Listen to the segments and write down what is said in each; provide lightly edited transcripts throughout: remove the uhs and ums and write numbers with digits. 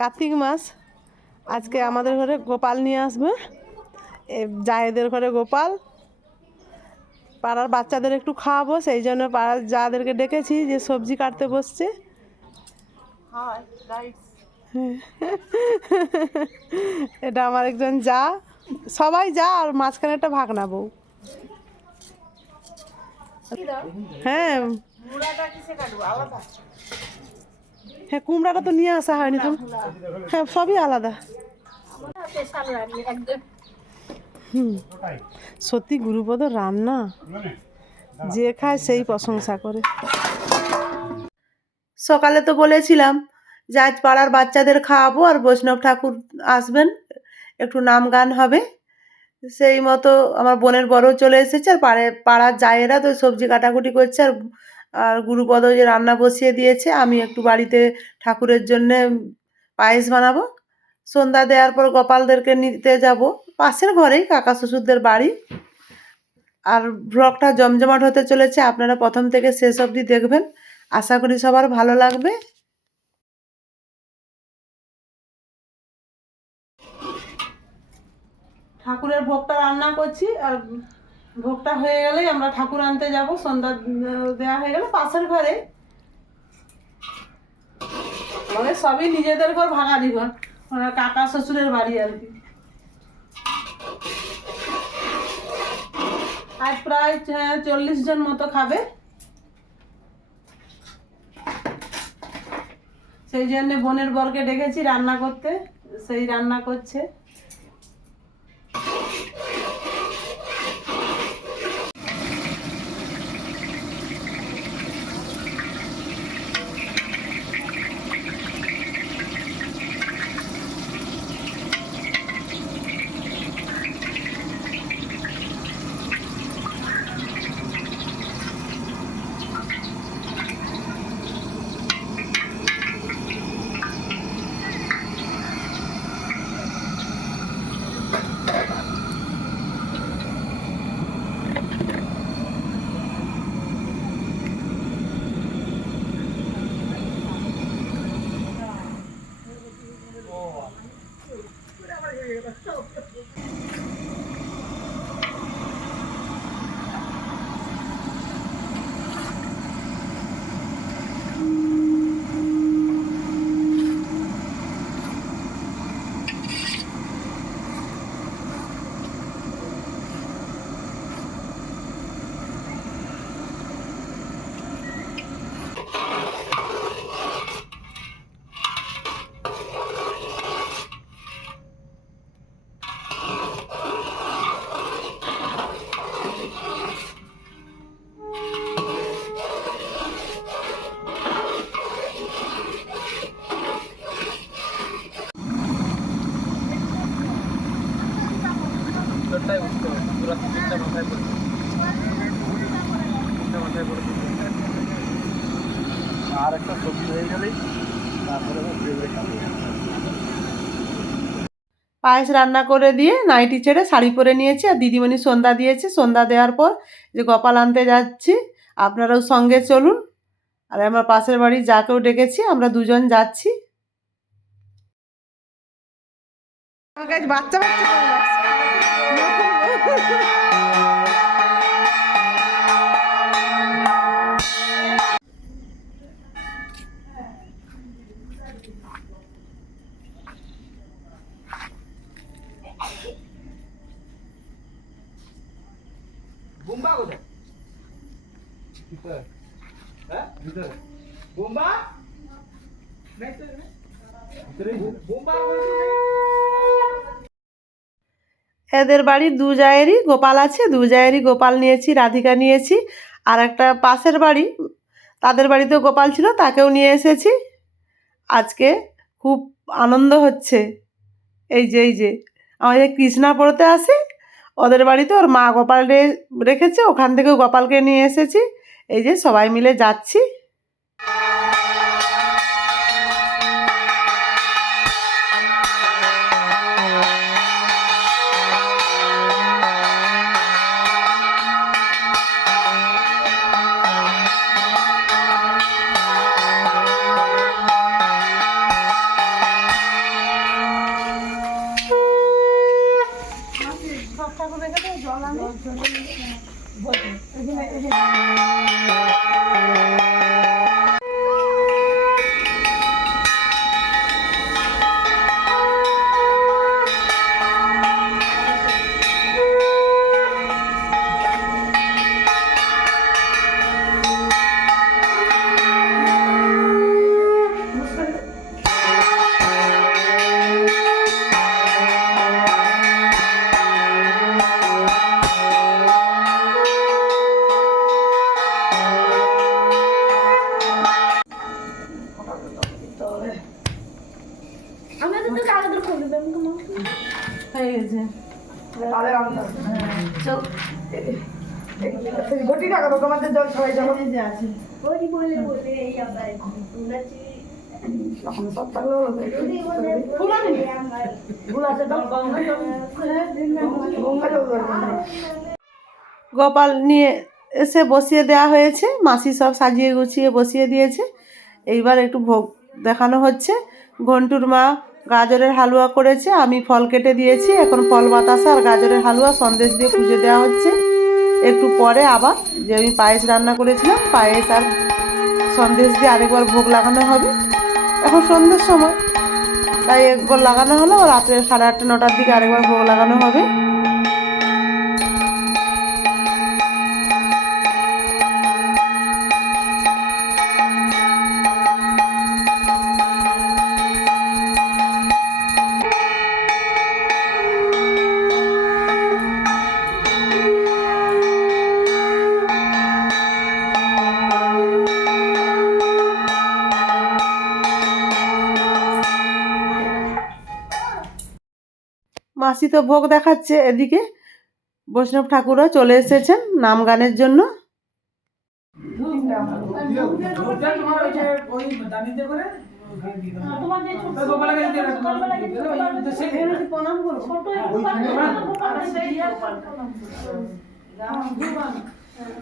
কার্তিক মাস আজকে আমাদের ঘরে গোপাল নিয়ে আসবে। জায়েদের ঘরে গোপাল, পাড়ার বাচ্চাদের একটু খাওয়াবো, সেই জন্য পাড়ার যাদেরকে ডেকেছি যে সবজি কাটতে বসছে। এটা আমার একজন যা, সবাই যা, আর মাঝখানে একটা ভাগনা বউ। হ্যাঁ হ্যাঁ, কুমড়াটা তো নিয়ে আসা হয়নি তো। হ্যাঁ, সবই আলাদা। সত্যি গুরুপদ রান্না যে খায় সেই প্রশংসা করে। সকালে তো বলেছিলাম যে আজ পাড়ার বাচ্চাদের খাওয়াবো আর বৈষ্ণব ঠাকুর আসবেন, একটু নাম গান হবে। সেই মতো আমার বোনের বড়ও চলে এসেছে, আর পাড়ার জায়েরা তো সবজি কাটাকুটি করছে, আর আর গুরুপদ যে রান্না বসিয়ে দিয়েছে। আমি একটু বাড়িতে ঠাকুরের জন্যে পায়েস বানাবো। সন্ধ্যা দেওয়ার পর গোপালদেরকে নিতে যাব পাশের ঘরেই, কাকা শ্বশুরদের বাড়ি। আর ব্লগটা জমজমাট হতে চলেছে, আপনারা প্রথম থেকে শেষ অবধি দেখবেন, আশা করি সবার ভালো লাগবে। ঠাকুরের ভোগটা রান্না করছি, আর ভোগটা হয়ে গেলেই আমরা ঠাকুর আনতে যাব। সন্ধ্যা দেওয়া হয়ে গেলে পাশের ঘরে, আমাদের সবই নিজেদের ঘর, ভাগাড়ি ঘর, মানে কাকা শ্বশুরের বাড়ি আর কি। আজ প্রায় 40 জন মতো খাবে, সেই জন্য বোনের বরকে ডেকেছি রান্না করতে, সেই রান্না করছে। আর একটা সবজি হয়ে গেলেই তারপরে পায়েস রান্না করে দিয়ে নাইটি ছেড়ে শাড়ি পরে নিয়েছি, আর দিদিমণি সন্ধ্যা দিয়েছে। সন্ধ্যা দেওয়ার পর যে গোপাল আনতে যাচ্ছি, আপনারাও সঙ্গে চলুন। আর আমার পাশের বাড়ি যাকেও ডেকেছি, আমরা দুজন যাচ্ছি। বাচ্চা বাচ্চা বোম্বা কোথায়? ভিতরে। হ্যাঁ ভিতরে বোম্বা নাই তো, ভিতরে বোম্বা। এদের বাড়ি দু জায়েরই গোপাল আছে, দু জায়েরই গোপাল নিয়েছি, রাধিকা নিয়েছি। আর একটা পাশের বাড়ি, তাদের বাড়িতেও গোপাল ছিল, তাকেও নিয়ে এসেছি। আজকে খুব আনন্দ হচ্ছে। এই যে আমাদের কৃষ্ণা পড়তে আসে, ওদের বাড়িতে ওর মা গোপাল রেখেছে, ওখান থেকেও গোপালকে নিয়ে এসেছি। এই যে সবাই মিলে যাচ্ছি। হয়ে গেছে। তাদের আনতে হবে। চল ঘটি টাকা তো তোমাদের জল সবাই যাবো এই যে আছে। সব থাকলো ফুল আনি ফুল আছে তো গঙ্গা জল দরকার নেই। গোপাল নিয়ে এসে বসিয়ে দেওয়া হয়েছে, মাসি সব সাজিয়ে গুছিয়ে বসিয়ে দিয়েছে। এইবার একটু ভোগ দেখানো হচ্ছে। ঘন্টুর মা গাজরের হালুয়া করেছে, আমি ফল কেটে দিয়েছি। এখন ফল বাতাসা আর গাজরের হালুয়া সন্দেশ দিয়ে পুজো দেওয়া হচ্ছে। একটু পরে আবার যে আমি পায়েস রান্না করেছিলাম, পায়েস আর সন্দেশ দিয়ে আরেকবার ভোগ লাগানো হবে। এখন সন্ধ্যের সময়, তাই একবার লাগানো হলো, রাত্রে 8:30 9টার দিকে আরেকবার ভোগ লাগানো হবে। মাসি তো ভোগ দেখাচ্ছে, এদিকে বৈষ্ণব ঠাকুরও চলে এসেছেন নাম গানের জন্য।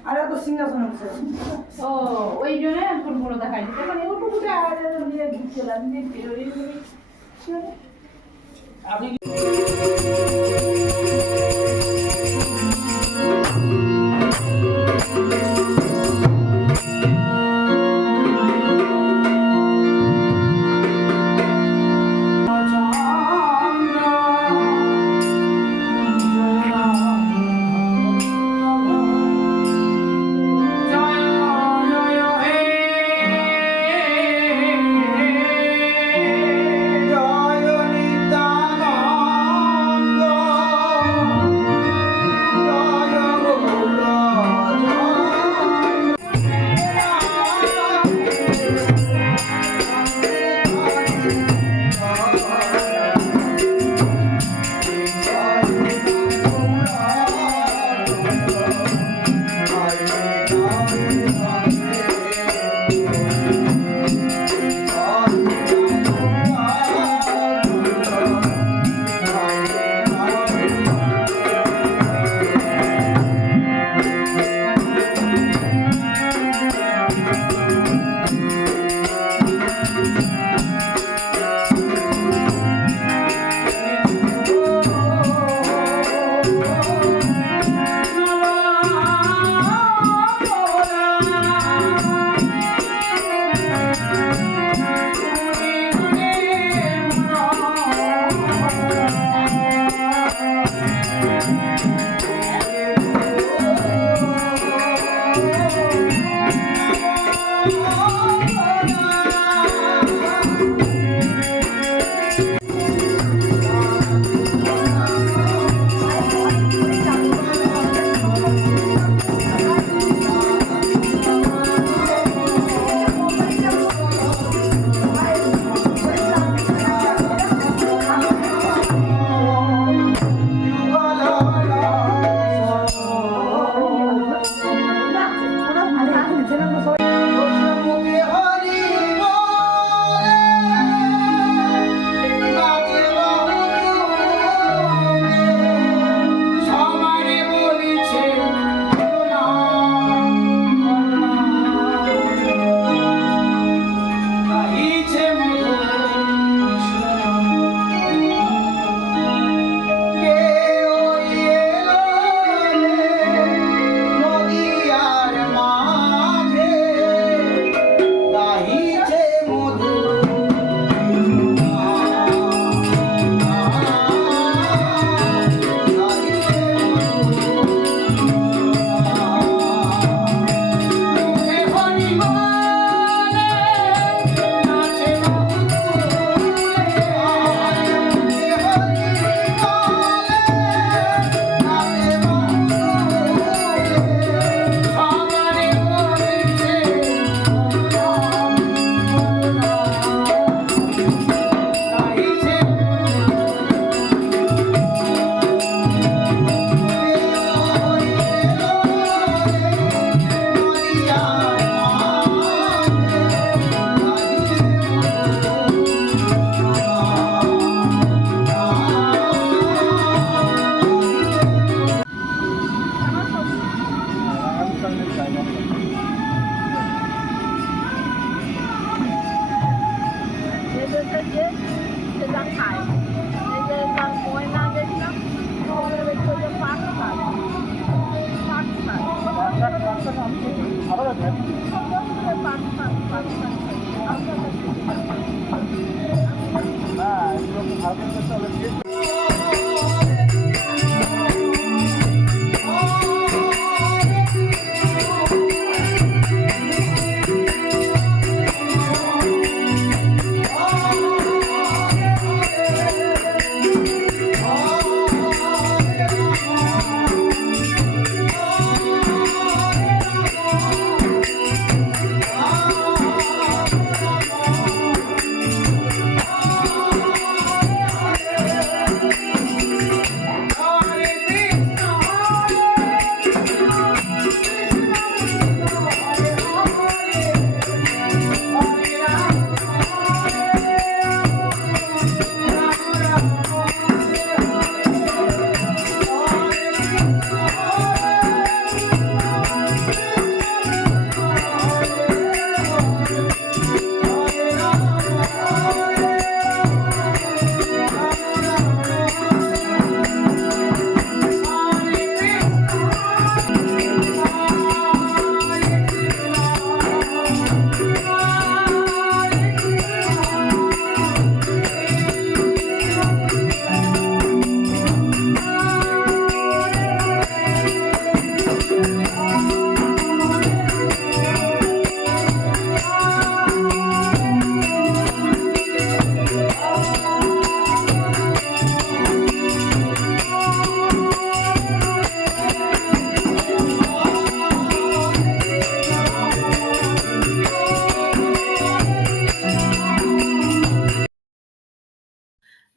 আরে তো সিংহাসন আছে ও ওই জন্য এখন বড় দেখাই দিতে মানে ওটুকুটা আর দিয়ে দিছিলাম যে বেরোই আপনি জয় নিত্যানন্দ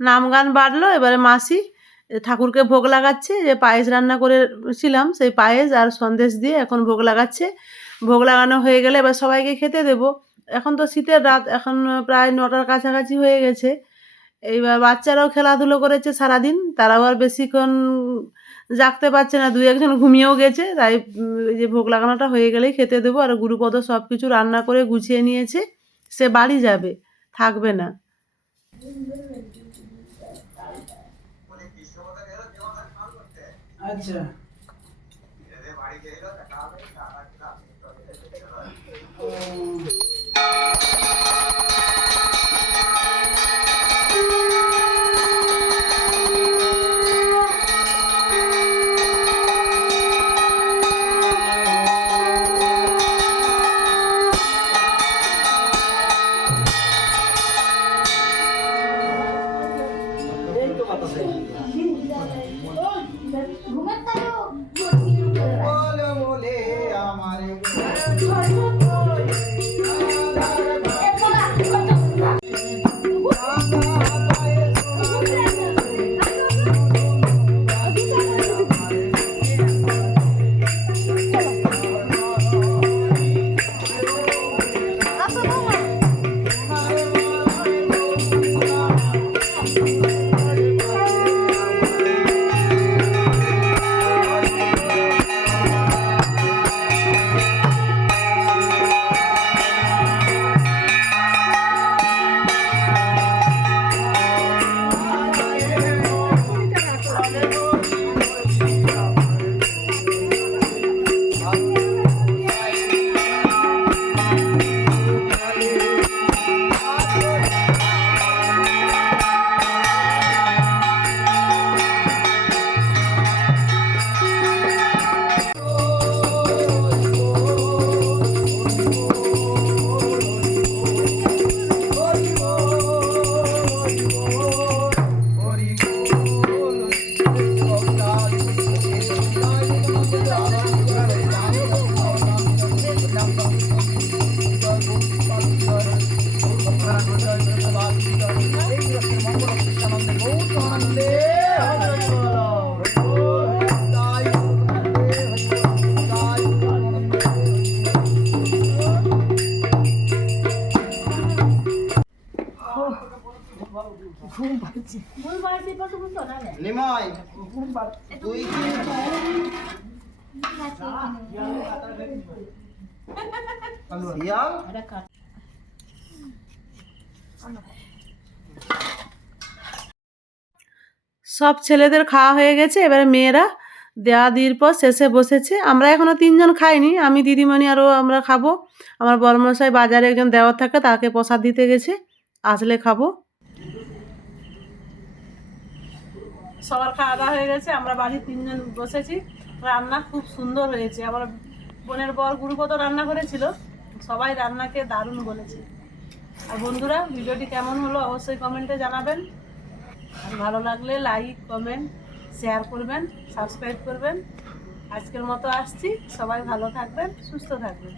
নাম গান বাড়লো, এবারে মাসি ঠাকুরকে ভোগ লাগাচ্ছে। যে পায়েস রান্না করেছিলাম সেই পায়েস আর সন্দেশ দিয়ে এখন ভোগ লাগাচ্ছে। ভোগ লাগানো হয়ে গেলে এবার সবাইকে খেতে দেবো। এখন তো শীতের রাত, এখন প্রায় 9টার কাছাকাছি হয়ে গেছে। এইবার বাচ্চারাও খেলাধুলো করেছে সারাদিন, তারাও আর বেশিক্ষণ জাগতে পারছে না, 2-1 জন ঘুমিয়েও গেছে। তাই এই যে ভোগ লাগানোটা হয়ে গেলেই খেতে দেবো। আর গুরুপদ সব কিছু রান্না করে গুছিয়ে নিয়েছে, সে বাড়ি যাবে, থাকবে না। আচ্ছা নিময় তুই শিয়াল সব ছেলেদের খাওয়া হয়ে গেছে, এবারে মেয়েরা দেওয়া দির পর শেষে বসেছে। আমরা এখনো 3জন খাইনি, আমি দিদিমণি আরও আমরা খাবো। আমার বড়মশাই বাজারে একজন দেওয়ার থাকে, তাকে প্রসাদ দিতে গেছে, আসলে খাবো। সবার খাওয়া দাওয়া হয়ে গেছে, আমরা বাড়ির 3জন বসেছি। রান্না খুব সুন্দর হয়েছে, আমার বোনের বর গুরুপদ রান্না করেছিল, সবাই রান্নাকে দারুণ বলেছে। আর বন্ধুরা, ভিডিওটি কেমন হলো অবশ্যই কমেন্টে জানাবেন। আর ভালো লাগলে লাইক, কমেন্ট, শেয়ার করবেন, সাবস্ক্রাইব করবেন। আজকের মতো আসছি, সবাই ভালো থাকবেন, সুস্থ থাকবেন।